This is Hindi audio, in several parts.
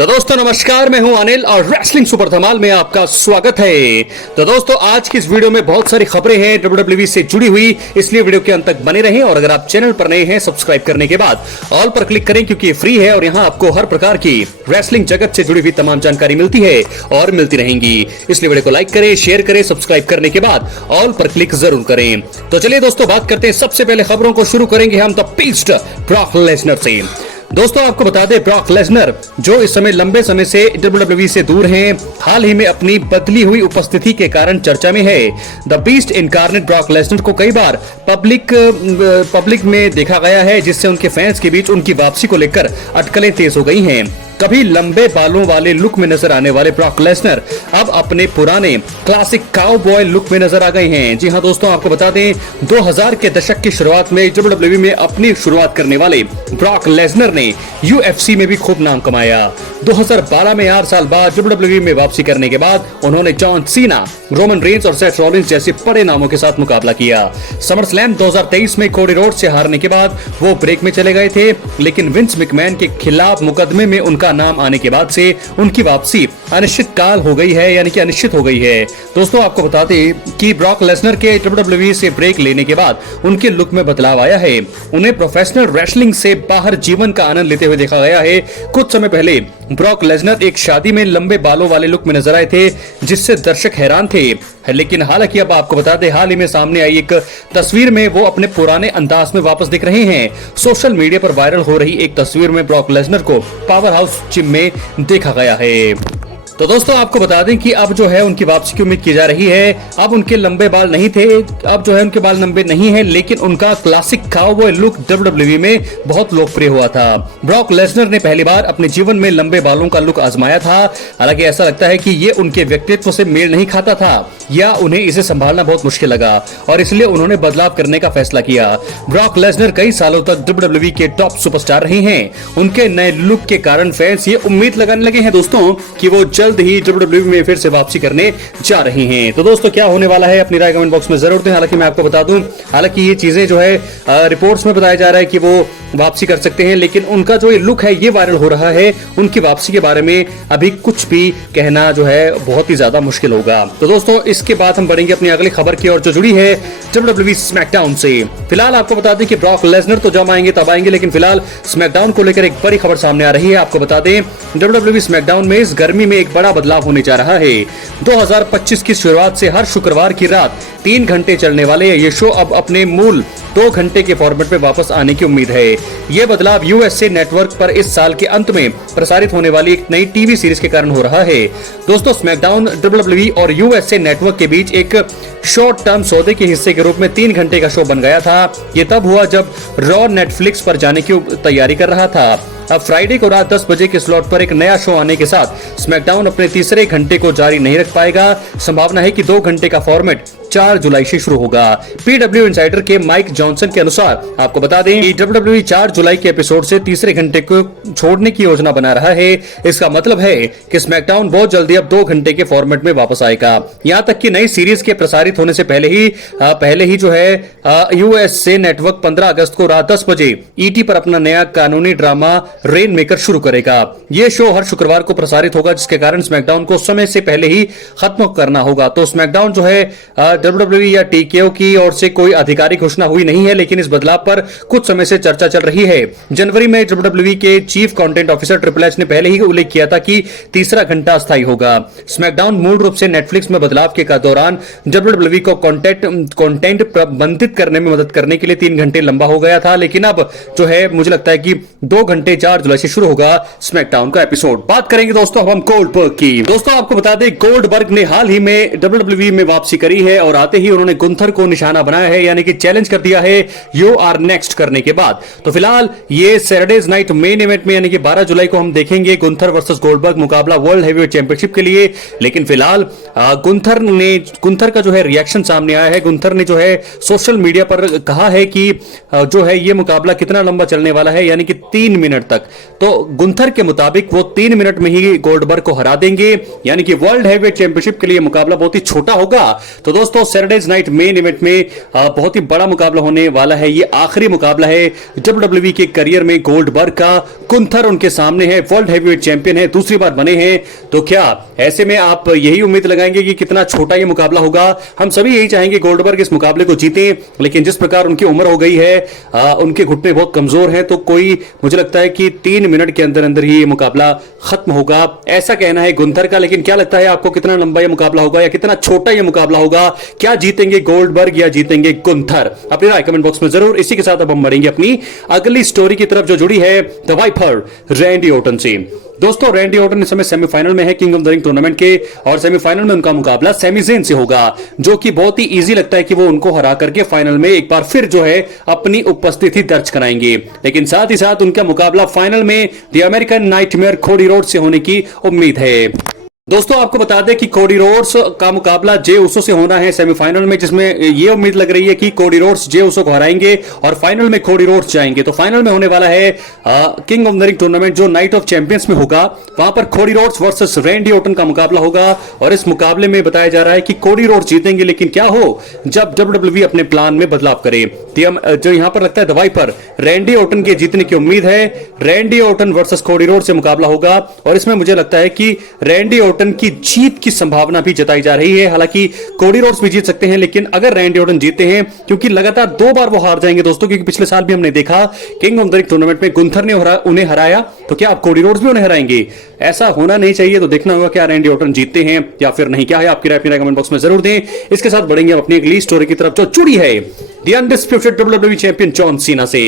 तो दोस्तों नमस्कार, मैं हूं अनिल और रेसलिंग सुपर धमाल में आपका स्वागत है। तो दोस्तों आज की इस वीडियो में बहुत सारी खबरें हैं WWE से जुड़ी हुई, इसलिए वीडियो के अंत तक बने रहें। और अगर आप चैनल पर नए हैं, सब्सक्राइब करने के बाद ऑल पर क्लिक करें क्योंकि ये फ्री है और यहाँ आपको हर प्रकार की रेसलिंग जगत से जुड़ी हुई तमाम जानकारी मिलती है और मिलती रहेंगी। इसलिए वीडियो को लाइक करें, शेयर करें, सब्सक्राइब करने के बाद ऑल पर क्लिक जरूर करें। तो चलिए दोस्तों बात करते हैं। सबसे पहले खबरों को शुरू करेंगे हम द बीस्ट ब्रॉक लेसनर से। दोस्तों आपको बता दें, ब्रॉक लेसनर जो इस समय लंबे समय से WWE से दूर हैं, हाल ही में अपनी बदली हुई उपस्थिति के कारण चर्चा में है। The beast incarnate Brock Lesnar को कई बार पब्लिक में देखा गया है, जिससे उनके फैंस के बीच उनकी वापसी को लेकर अटकलें तेज हो गई हैं। कभी लंबे बालों वाले लुक में नजर आने वाले ब्रॉक लेसनर अब अपने पुराने क्लासिक काउबॉय लुक में नजर आ गए हैं। जी हां दोस्तों, आपको बता दें 2000 के दशक की शुरुआत में WWE में अपनी शुरुआत करने वाले ब्रॉक लेसनर ने UFC में भी खूब नाम कमाया। 2012 में 8 साल बाद WWE में वापसी करने के बाद उन्होंने जॉन सीना, रोमन रेंस और सेथ रॉलिंस जैसे बड़े नामों के साथ मुकाबला किया। समरस्लैम 2023 में कोडी रोड से हारने के बाद वो ब्रेक में चले गए थे, लेकिन विंस मैकमैन के खिलाफ मुकदमे में उनका नाम आने के बाद से उनकी वापसी अनिश्चित काल हो गई है, यानी कि अनिश्चित हो गई है। दोस्तों आपको बता दें कि ब्रॉक लेसनर के WWE से ब्रेक लेने के बाद उनके लुक में बदलाव आया है। उन्हें प्रोफेशनल रेसलिंग से बाहर जीवन का आनंद लेते हुए देखा गया है। कुछ समय पहले ब्रॉक लेसनर एक शादी में लंबे बालों वाले लुक में नजर आए थे, जिससे दर्शक हैरान थे। लेकिन हालांकि अब आपको बता दें, हाल ही में सामने आई एक तस्वीर में वो अपने पुराने अंदाज में वापस दिख रहे हैं। सोशल मीडिया पर वायरल हो रही एक तस्वीर में ब्रॉक लेसनर को पावर हाउस जिम में देखा गया है। तो दोस्तों आपको बता दें कि अब जो है उनकी वापसी की उम्मीद की जा रही है। अब उनके लंबे बाल नहीं थे, अब जो है उनके बाल लंबे नहीं है, लेकिन उनका क्लासिक काउबॉय लुक WWE में बहुत लोकप्रिय हुआ था। ब्रॉक लेसनर ने पहली बार अपने जीवन में लंबे बालों का लुक आजमाया था। हालांकि ऐसा लगता है कि ये उनके व्यक्तित्व से मेल नहीं खाता था या उन्हें इसे संभालना बहुत मुश्किल लगा और इसलिए उन्होंने बदलाव करने का फैसला किया। ब्रॉक लेसनर कई सालों तक WWE के टॉप सुपरस्टार रहे हैं। उनके नए लुक के कारण फैंस ये उम्मीद लगाने लगे हैं दोस्तों कि वो जल्द ही WWE में फिर से वापसी करने जा रहे हैं। तो दोस्तों क्या होने वाला है, अपनी राय कमेंट बॉक्स में जरूर दें। हालांकि मैं आपको बता दूं, हालांकि ये चीजें जो है रिपोर्ट्स में बताया जा रहा है कि वो वापसी कर सकते हैं, लेकिन उनका जो ये लुक है ये वायरल हो रहा है। उनकी वापसी के बारे में अभी कुछ भी कहना जो है बहुत ही ज्यादा मुश्किल होगा। तो दोस्तों इसके बाद हम बढ़ेंगे अपनी अगली खबर की ओर, जो जुड़ी है WWE स्मैकडाउन से। फिलहाल आपको बता दें कि ब्रॉक लेसनर तो जब आएंगे तब आएंगे, लेकिन फिलहाल स्मैकडाउन को लेकर एक बड़ी खबर सामने आ रही है। आपको बता दें WWE स्मैकडाउन में इस गर्मी में एक बड़ा बदलाव होने जा रहा है। 2025 की शुरुआत से हर शुक्रवार की रात 3 घंटे चलने वाले ये शो अब अपने मूल 2 घंटे के फॉर्मेट में वापस आने की उम्मीद है। यह बदलाव USA नेटवर्क पर इस साल के अंत में प्रसारित होने वाली एक नई टीवी सीरीज के कारण हो रहा है। दोस्तों स्मैकडाउन WWE और USA नेटवर्क के बीच एक शॉर्ट टर्म सौदे के हिस्से के रूप में 3 घंटे का शो बन गया था। ये तब हुआ जब रॉ नेटफ्लिक्स पर जाने की तैयारी कर रहा था। अब फ्राइडे को रात 10 बजे के स्लॉट पर एक नया शो आने के साथ स्मैकडाउन अपने तीसरे घंटे को जारी नहीं रख पाएगा। संभावना है कि 2 घंटे का फॉर्मेट 4 जुलाई से शुरू होगा। PW इनसाइडर के माइक जॉनसन के अनुसार आपको बता दें कि WWE 4 जुलाई के एपिसोड से तीसरे घंटे को छोड़ने की योजना बना रहा है। इसका मतलब है कि स्मैकडाउन बहुत जल्दी अब 2 घंटे के फॉर्मेट में वापस आएगा। यहाँ तक कि नई सीरीज के प्रसारित होने से पहले ही जो है USA नेटवर्क 15 अगस्त को रात 10 बजे ET पर अपना नया कानूनी ड्रामा रेन मेकर शुरू करेगा। यह शो हर शुक्रवार को प्रसारित होगा, जिसके कारण स्मैकडाउन को समय से पहले ही खत्म करना होगा। तो स्मैकडाउन जो है WWE या TKO की ओर से कोई आधिकारिक घोषणा हुई नहीं है, लेकिन इस बदलाव पर कुछ समय से चर्चा चल रही है। जनवरी में WWE के chief content officer triple H ने पहले ही उल्लेख किया था कि तीसरा घंटा अस्थायी होगा। स्मैकडाउन मूल रूप से नेटफ्लिक्स में बदलाव के दौरान WWE को कंटेंट प्रबंधित करने में मदद करने के लिए 3 घंटे लंबा हो गया था, लेकिन अब जो है मुझे लगता है कि 2 घंटे 4 जुलाई से शुरू होगा स्मैकडाउन का एपिसोड। बात करेंगे दोस्तों हम गोल्डबर्ग की। दोस्तों आपको बता दें गोल्डबर्ग ने हाल ही में WWE में वापसी करी है और आते ही उन्होंने गुंथर को निशाना बनाया है, यानी कि चैलेंज कर दिया है यू आर नेक्स्ट करने के बाद। तो फिलहाल ये सैटरडेज नाइट मेन इवेंट में यानी कि 12 जुलाई को हम देखेंगे गुंथर वर्सेस गोल्डबर्ग मुकाबला वर्ल्ड हेवीवेट चैंपियनशिप के लिए। लेकिन फिलहाल गुंथर का जो है रिएक्शन सामने आया है। गुंथर ने जो है सोशल मीडिया पर कहा है कि जो है ये मुकाबला कितना लंबा चलने वाला है, यानी कि 3 मिनट तक। तो गुंथर के मुताबिक वो 3 मिनट में ही गोल्डबर्ग को हरा देंगे, यानी कि वर्ल्ड हेवीवेट चैंपियनशिप के लिए मुकाबला बहुत ही छोटा होगा। तो दोस्तों दोस्तों सैटरडेज नाइट मेन इवेंट में बहुत ही बड़ा मुकाबला होने वाला है। ये आखिरी मुकाबला है WWE के करियर में गोल्डबर्ग का। गुंथर उनके सामने है, वर्ल्ड हैवीवेट चैंपियन है, दूसरी बार बने हैं। तो क्या ऐसे में आप यही उम्मीद लगाएंगे कि कितना छोटा ये मुकाबला होगा? हम सभी यही चाहेंगे गोल्डबर्ग इस मुकाबले को जीते, लेकिन जिस प्रकार उनकी उम्र हो गई है, उनके घुटने बहुत कमजोर हैं, तो कोई मुझे लगता है कि 3 मिनट के अंदर अंदर ही ये मुकाबला खत्म होगा, ऐसा कहना है गुंथर का। लेकिन क्या लगता है आपको, कितना लंबा ये मुकाबला होगा या कितना छोटा ये मुकाबला होगा? क्या जीतेंगे गोल्डबर्ग या जीतेंगे गुंथर? अपनी राय कमेंट बॉक्स में जरूर। इसी के साथ अब हम बढ़ेंगे अपनी अगली स्टोरी की तरफ जो जुड़ी है द वाइपर रैंडी ऑर्टन से। दोस्तों रैंडी ऑर्टन इस समय सेमीफाइनल में है king of the ring tournament के, और सेमीफाइनल में उनका मुकाबला सैमी ज़ेन से होगा, जो कि बहुत ही इजी लगता है कि वो उनको हरा करके फाइनल में एक बार फिर जो है अपनी उपस्थिति दर्ज कराएंगे। लेकिन साथ ही साथ उनका मुकाबला फाइनल में the American nightmare Cody Rhodes से होने की उम्मीद है। दोस्तों आपको बता दें कि कोडी रोड्स का मुकाबला जे उसो से होना है सेमीफाइनल में, जिसमें ये उम्मीद लग रही है कि कोडी रोड्स जे उसो को हराएंगे और फाइनल में कोडी रोड्स जाएंगे। तो फाइनल में होने वाला है king of the ring tournament जो नाइट ऑफ चैंपियंस में होगा। वहां पर Cody Rhodes versus Randy Orton का मुकाबला होगा, और इस मुकाबले में बताया जा रहा है कि कोडी रोड्स जीतेंगे। लेकिन क्या हो जब WWE अपने प्लान में बदलाव करे। जो यहां पर लगता है दवाई पर रैंडी ऑर्टन के जीतने की उम्मीद है। Randy Orton versus Cody Rhodes से मुकाबला होगा, और इसमें मुझे लगता है कि रैंडी ऑर्टन की जीत की संभावना भी जताई जा रही है। हालांकि कोडी रोड्स भी जीत सकते हैं, लेकिन अगर रैंडी ऑर्टन जीतते हैं, क्योंकि लगातार 2 बार वो हार जाएंगे दोस्तों, क्योंकि पिछले साल भी हमने देखा king of the ring tournament में गुंथर ने उन्हें हराया, तो क्या अब कोडी रोड्स भी उन्हें हराएंगे? ऐसा होना नहीं चाहिए। तो देखना होगा क्या रैंडी ऑर्टन जीतते हैं या फिर नहीं। क्या है आपकी राय अपनी कमेंट बॉक्स में जरूर दें। इसके साथ बढ़ेंगे अपनी अगली स्टोरी की तरफ जो जुड़ी है the undisputed WWE champion John Cena से।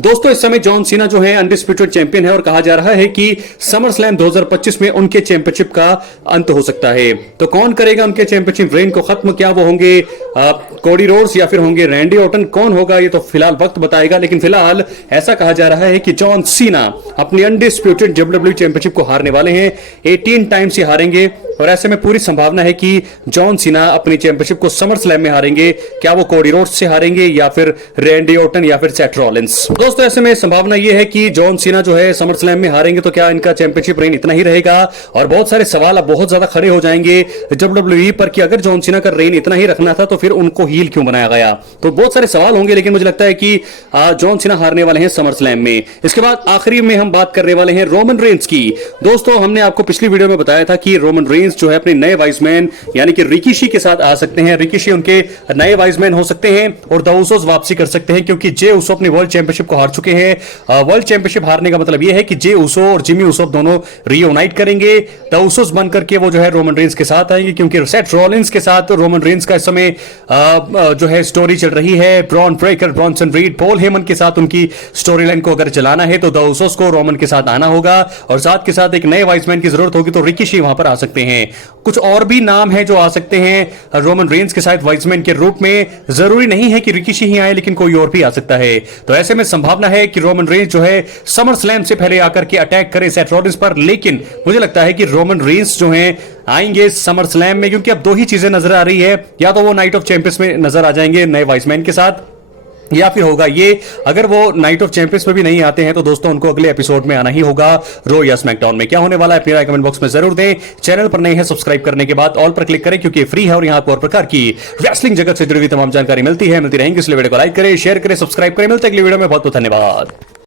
दोस्तों इस समय जॉन सीना जो है अनडिस्प्यूटेड चैंपियन है, और कहा जा रहा है कि समर स्लैम 2025 में उनके चैंपियनशिप का अंत हो सकता है। तो कौन करेगा उनके चैंपियनशिप रेन को खत्म? क्या वो होंगे कोडी रोड्स या फिर होंगे रैंडी ऑर्टन? कौन होगा ये तो फिलहाल वक्त बताएगा। लेकिन फिलहाल ऐसा कहा जा रहा है कि जॉन सीना अपनी अनडिस्प्यूटेड WWE चैंपियनशिप को हारने वाले हैं। 18 टाइम्स ही हारेंगे, और ऐसे में पूरी संभावना है कि जॉन सीना अपनी चैंपियनशिप को समर स्लैम में हारेंगे। क्या वो कोडी रोड्स से हारेंगे या फिर रैंडी ऑर्टन या फिर सेथ रॉलिंस? दोस्तों ऐसे में संभावना यह है कि जॉन सीना जो है समर स्लैम में हारेंगे। तो क्या इनका चैंपियनशिप रेन इतना ही रहेगा? और बहुत सारे सवाल अब बहुत ज्यादा खड़े हो जाएंगे WWE पर कि अगर जॉन सीना का रेन इतना ही रखना था तो फिर उनको हील क्यों बनाया गया? तो बहुत सारे सवाल होंगे, लेकिन मुझे लगता है कि जॉन सीना हारने वाले हैं समर स्लैम में। इसके बाद आखिरी में हम बात करने वाले हैं रोमन रेंस की। दोस्तों हमने आपको पिछली वीडियो में बताया था कि रोमन रेंस जो है अपने नए वाइसमैन यानी कि रिकीशी के साथ आ सकते हैं। रिकीशी उनके नए वाइसमैन हो सकते हैं, और द उसोस वापसी कर सकते हैं, क्योंकि जे उसो अपनी वर्ल्ड चैंपियनशिप को हार चुके हैं। वर्ल्ड चैंपियनशिप हारने का मतलब यह है कि जे उसो और जिमी उसो दोनों रीयूनाइट करेंगे। द उसोस बनकर के वो जो है रोमन रेंस के साथ आएंगे, क्योंकि सेथ रॉलिंस के साथ रोमन रेंस का इस समय जो है स्टोरी चल रही है। Bron Breakker, Bronson read, Paul Heyman के साथ उनकी स्टोरी लाइन को अगर चलाना है तो द उसोस को रोमन के साथ आना होगा, और साथ के साथ एक नए वाइसमैन की जरूरत होगी। तो रिकीशी वहां पर आ सकते हैं। कुछ और भी नाम है जो आ सकते हैं रोमन रेंस के साथ वाइसमैन के रूप में। जरूरी नहीं है कि रिकीशी ही आए, लेकिन कोई और भी आ सकता है। तो ऐसे में संभावना है कि रोमन रेंस जो है समर स्लैम से पहले आकर के अटैक करे सेथ रॉलिंस पर। लेकिन मुझे लगता है कि रोमन रेंस जो है आएंगे समर स्लैम में, क्योंकि अब 2 ही चीजें नजर आ रही है। या तो वो नाइट ऑफ चैंपियंस में नजर आ जाएंगे नए वाइसमैन के साथ, या फिर होगा ये अगर वो नाइट ऑफ चैंपियंस में भी नहीं आते हैं तो दोस्तों उनको अगले एपिसोड में आना ही होगा रो या स्मैकडाउन में। क्या होने वाला है अपनी राय कमेंट बॉक्स में जरूर दें। चैनल पर नए हैं सब्सक्राइब करने के बाद ऑल पर क्लिक करें, क्योंकि फ्री है और यहां आपको और प्रकार की रेसलिंग जगत से जुड़ी हुई तमाम जानकारी मिलती रहेंगी। इसलिए वीडियो को लाइक करें, शेयर करें, सब्सक्राइब करें। मिलते हैं अगली वीडियो में। बहुत बहुत धन्यवाद।